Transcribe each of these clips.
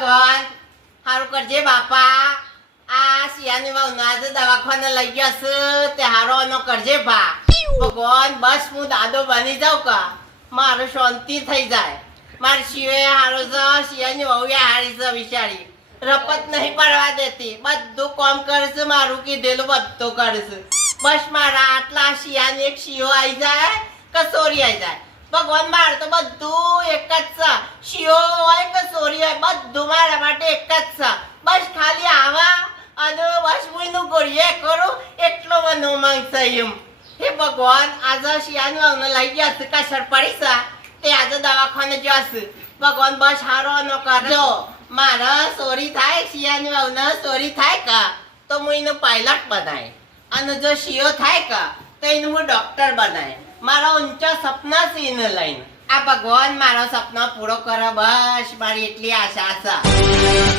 ભગવાન હારું કરજે બાપા. આ શિયાની વાવના દવાખાને લઈ જશે તે હારો નો કરજે બા. ભગવાન બસ હું દાદો બની જાઉં કા મારું શાંતિ થઈ જાય. મારી શિવે હારો છે, શિયાની વહુ હારી છે વિચારી, રપત નહીં પડવા દેતી, બધું કામ કરે છે, મારું કીધેલું બધું કરે છે. બસ મારા આટલા શિયાની એક શિયો આવી જાય કે સોરી આવી જાય. ભગવાન મારે તો બધું એક જ છે, શિયો હોય કે સોરી હોય બધું મારા માટે એક જ છે. બસ ખાલી આવા અને બસ હું એનું ગોળીએ કરું એટલો મને ઉમંગ છે એમ. હે ભગવાન આજે શિયાની વાવને લઈ ગયા છે કસર પડી છે તે આજે દવાખાને જશે. ભગવાન બસ હારો ન કરજો. મારા સોરી થાય શિયાની વાવને સોરી થાય કા તો હું એનું પાયલટ બનાય અને જો શિયો થાય કા તો એનું હું ડોક્ટર બનાય. મારા ઊંચા સપના છે એને લઈને. આ ભગવાન મારો સપના પૂરો કરો બસ મારી એટલી આશા છે.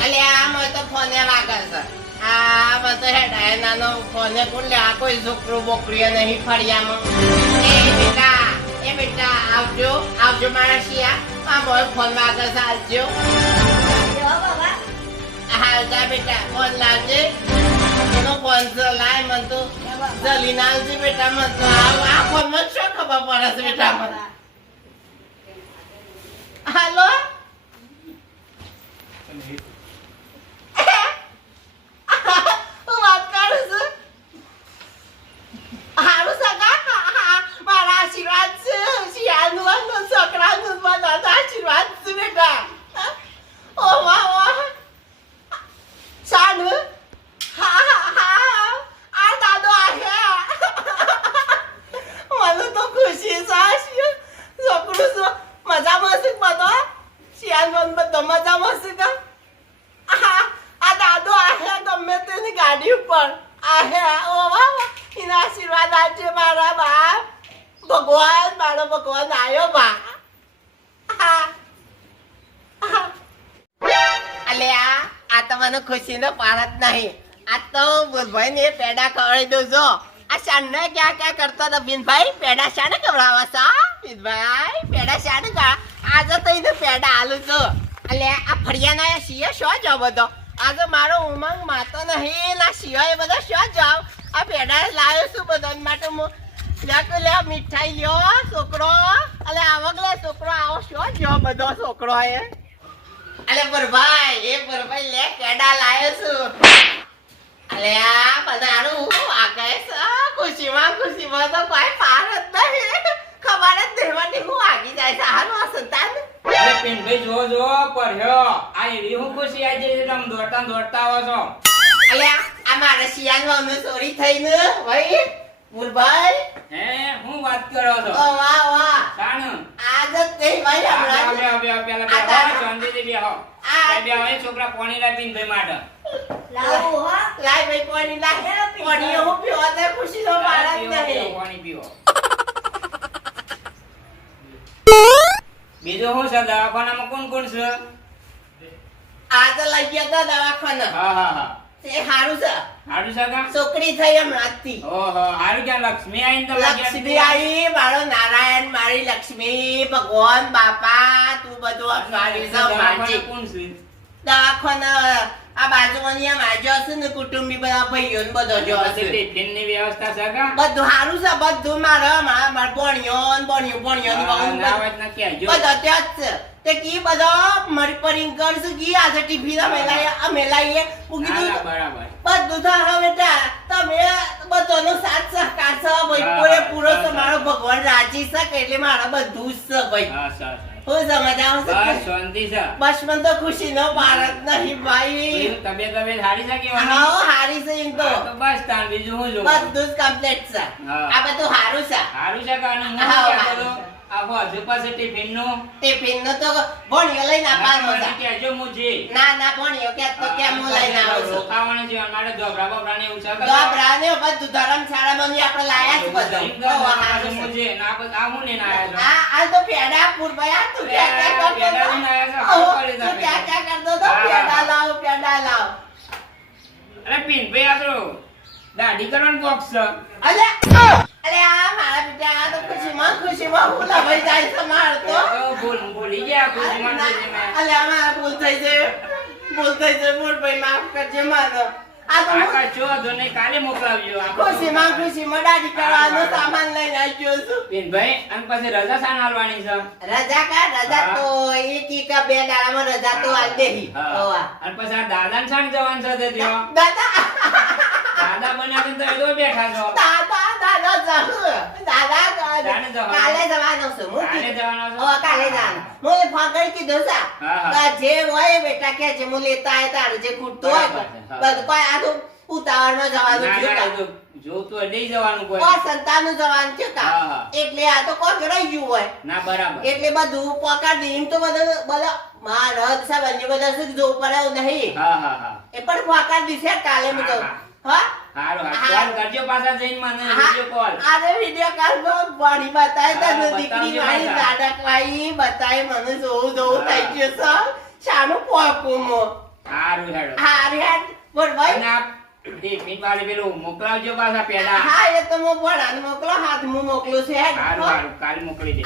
એટલે આમ તો ફોને વાગે છે. આ બધો હેડાય નાનો ફોને કોણ લે આ કોઈ છોકરું બોકરીઓ નહીં ફળિયામાં. એ બેટા આવજો આવજો મારા શિયા. આ મોય ફોન વાગે છે આવજો. હાલતા બેટા ફોન લાવજે. એનો ફોન છે લાય મન તો જલી નાલજી બેટા. મન તો આ ફોન માં શું ખબર પડે છે બેટા મને. હાલો વાત કરું છું. હારું સગા મારા આશીર્વાદ છે. શિયાળનું છોકરાનું બધા આશીર્વાદ છે બેટા. ઓ વાહ વાહ સાનું આ દાદો આવ્યા. મને તો ખુશી છે. છોકરું છે મજામાં છે બધો. શિયાળ બધો મજામાં છે કા. આ દાદો આવ્યા ગમે તેની ગાડી ઉપર આવ્યા. ઓ વાહ એના આશીર્વાદ આપજે મારા બાપ. ભગવાન મારો ભગવાન આવ્યો બા. અલ્યા આ તો મને ખુશીનો પાર જ નહીં. આ તો ભાઈ ને પેડા ખવડાવી દઉં છો. આ શાને ક્યાં ક્યાં કરતો હતો બિનભાઈ? પેડા શાને ખવડાવો છો બિનભાઈ? પેડા શાને આજે તો એને પેડા આલું છું. એટલે આ ફળિયાના શિયો શો જાવ બધો? આજે મારો ઉમંગ માતો નહીં ના શિયો બધો શો જાવ? આ પેડા લાવ્યો છું બધા માટે હું. લે મીઠાઈ લ્યો છોકરો. અલે આવક લે છોકરો આવો શો જો બધો છોકરો એ. અલે બરભાઈ લે પેડા લાવ્યો છું. અલે આ બધાનું આગળ છે ખુશીમાં તો કોઈ પાર જ નહીં. ખબર જ દેવાની હું આગી જાય છે હારું આ સંતાન. અરે પિનભાઈ જો પડ્યો આ એવી હું ખુશી આજે તમે દોડતા આવો છો. અલે આ મારા શિયાળનો ચોરી થઈને ભાઈ બુરભાઈ. હે હું વાત કરો છો? ઓ વાહ સાણ આજ તે ભાઈ હમણાં પેલા શાંતિથી બેહો. બેહો એ છોકરા પાણી લાવી પિનભાઈ માટે. લાવ ભાઈ પાણી લાવ. પાણી હું પીવો તે ખુશી નો મારા જ નહીં. પાણી પીવો. બીજું શું છે દવાખાનામાં કોણ છે? આજ લઈ ગયા હતા દવાખાને. હા તે હારું છે. હારું છે કા? છોકરી થઈ હમણાં થી. ઓહો હારું ક્યાં લક્ષ્મી આઈને તો લક્ષ્મી આવી મારો નારાયણ મારી લક્ષ્મી ભગવાન બાપા તું બધું અપનાવી છે. કોણ છે? દવાખાને આ બાજુમાં માજો હશે ને કુટુંબી બધા ભાઈઓ ને બધો જો હશે. ટિફિનની વ્યવસ્થા છે કા? બધું હારું છે. બધું મારા ભણ્યો બધા ત્યાં જ છે. તે કી બધા મરી પરી કરશું કી આજે ટિફિન મેલાઈએ બરાબર બધું થાય બેટા. તમે બધાનો સાથ સહકાર છે ભાઈ પૂરેપૂરો છે. મારો ભગવાન રાજી છે એટલે મારા બધું જ છે ભાઈ. હું સમજાવું છું. શાંતિ છે. બસ મને તો ખુશી નો ભારત નહીં ભાઈ. તબિયત હારી છે કે? હા હારી છે એમ તો. બસ તાર બીજું હું જોઉં બધું જ કમ્પ્લીટ છે. આ બધું હારું છે. હારું છે કે આખો હજુ પાસે ટિફિન નું તો ભણ્યો લઈને આવવાનો છે. કેજો મુજી ના ભણ્યો કે તો કેમ હું લઈને આવું છું. રોકાવાના છે અમારે ધોબરા બબરાને એવું છે કે ગભરાને બધું ધર્મશાળામાં આપણે લાયા છે બધું. મુજી ના બસ આ હું લઈને આયા છું. આ તો પેડા પૂરભાઈ તું ક્યાં કરતો પેડા લઈને આયા છો. તું ક્યાં કરતો તો પેડા લાવ. અરે પિન ભાઈ આ તો દાઢી કરવાનું બોક્સ છે. અલે આ મારા બેટા આ તો ખુશીમાં હું લવાઈ જાય છે માર તો. ભૂલી ગયા ખુશીમાં. અલે આ મારા ભૂલ થઈ છે. ભૂલ થઈ છે મોરભાઈ, માફ કરજે મને. આ તો હું કશો વાંધો નહીં, કાલે મોકલાવજો. ખુશીમાં દાઢી કરવાનો સામાન લઈને આવ્યો છું. પિનભાઈ, અને પછી રજા શાન આલવાની છે? રજા તો એક કા 2 દાડામાં રજા તો આલ દેહી. હા. અને પછી આ દાદાને શાન જવાનું છે તે ત્યાં? દાદા બન્યા છે તો એ તો બેઠા છો. દાદા જાને જવાનું. કાલે જવાનો છું હું. કાલે જવાના છો? કાલે જવાનું. હું ફોન કરી કીધું છે. હા, હા. તો જે હોય બેટા કે જે હું લેતા આય તારું જે ખૂટતું હોય બરાબર છે. હા. બધું કોઈ આ તો ઉતાવળમાં જવાનું ના, છે ના, કા. એ તો જોતું હોય નહીં જવાનું કોઈ. કોઈ સંતાનનું જવાનું છે કા. હા, હા. એટલે આ તો કોઈ રહી ગયું હોય ના, બરાબર. એટલે બધું પોકાડી એમ તો બધા મારા સાહેબ બધા શું જોવું પડે એવું નહીં. હા, હા, હા. એ પણ પોકાડી છે કાલે હું કહું. હા હારું, હા. કોલ કરજો પાછા જઈને મને વિડિયો કોલ. અરે વિડિયો કોલ બડી બતાય હા, તને દીકરી બતાવજો વાળી પાછા. નાટક વાળી બતાય મને જોવું હા. થઈ ગયું છે શાનું પોકું મો. હારું હેડો. હા રે બોલ ભાઈ. અને આ ટિફિન વાળી પેલું મોકલાવજો પાછા પહેલા. હા એ તો હું ભણાને મોકલો હાથ હું મોકલું છે હારું, હા હારું, કાલે મોકલી દે.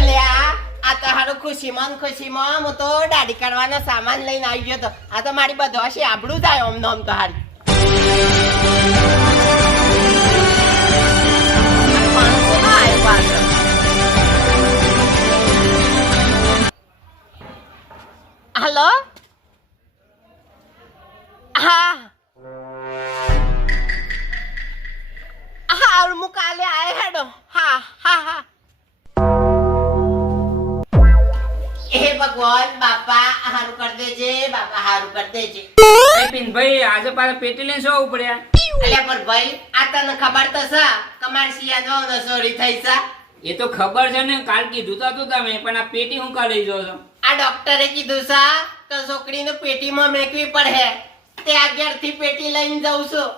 એટલે આ તો હારું ખુશીમાં હું તો દાઢી કરવાનો સામાન લઈને આવી ગયો તો આ તો મારી બધો હશે આબડું જાય ઓમ નોમ તો હારી. હલો હા હા હું કાલે આય હેડો હા હા હા હે ભગવાન બાપા હારું કરી દેજે બાપા હારું કરી દેજે. એ પિનભાઈ, આજે પાછા પેટી લઈને શું ઉપડ્યા? અલ્યા પણ ભાઈ આ તને ખબર તો છે કમાર સિયાનો નસોરી થઈ છે. એ તો ખબર છે ને, કાલ કીધું તો હતું તમે, પણ આ પેટી હું કાલે લઈ જાઓ છો? આ ડોક્ટરે કીધું છે કે છોકરીને પેટીમાં મેકવી પડે તે 11 થી પેટી લઈને જાઉં છું.